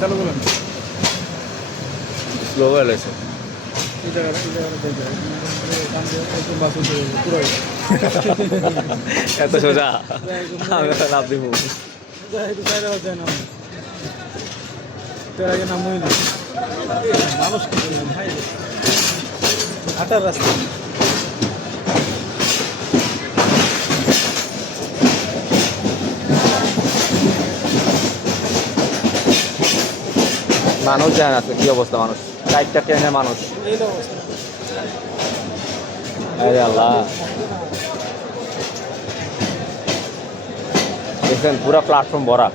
চালু করুন স্লো হয়ে গেছে এত সোজা আমি লাভ দিব মানুষ হাঁটার রাস্তা মানুষ যায় না কি অবস্থা মানুষ চারটা ট্রেনের মানুষ আরে আল্লাহ দেখছেন পুরা প্ল্যাটফর্ম ভরা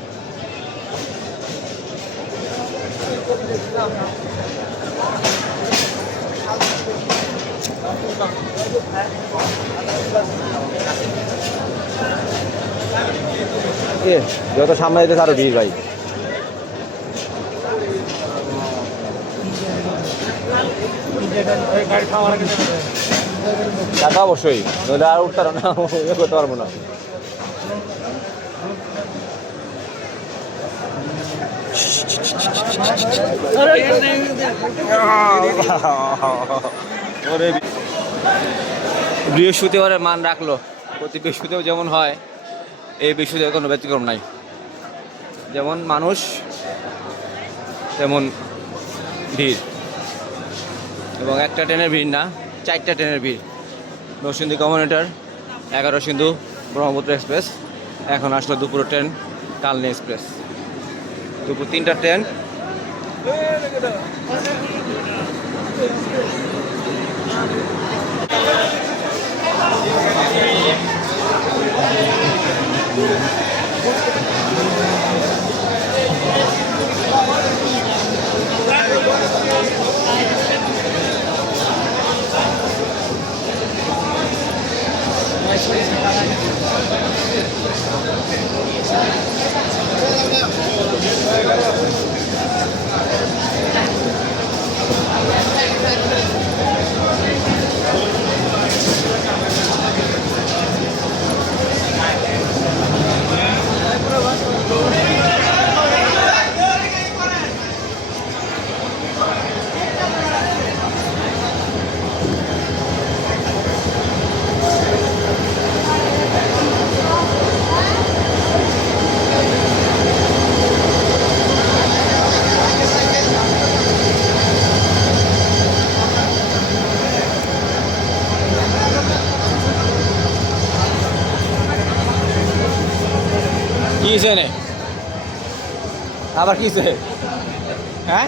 যত সামনে যেতে আরো ভিড় ভাই টাকা অবশ্যই নইলে আর উঠতে না করতে পারবো না বৃহস্পতিবারের মান রাখলো প্রতি বৃহস্পতিবার যেমন হয় এই বৃহস্পতিবার কোনো ব্যতিক্রম নাই যেমন মানুষ তেমন ভিড় এবং একটা ট্রেনের ভিড় না চারটা ট্রেনের ভিড় নরসিংদী কমিউটার 11 সিন্ধু ব্রহ্মপুত্র এক্সপ্রেস এখন আসলো দুপুর ট্রেন কালনী এক্সপ্রেস দুপুর 3টা ট্রেন কি হয়েছে আবার কি হয়েছে হ্যাঁ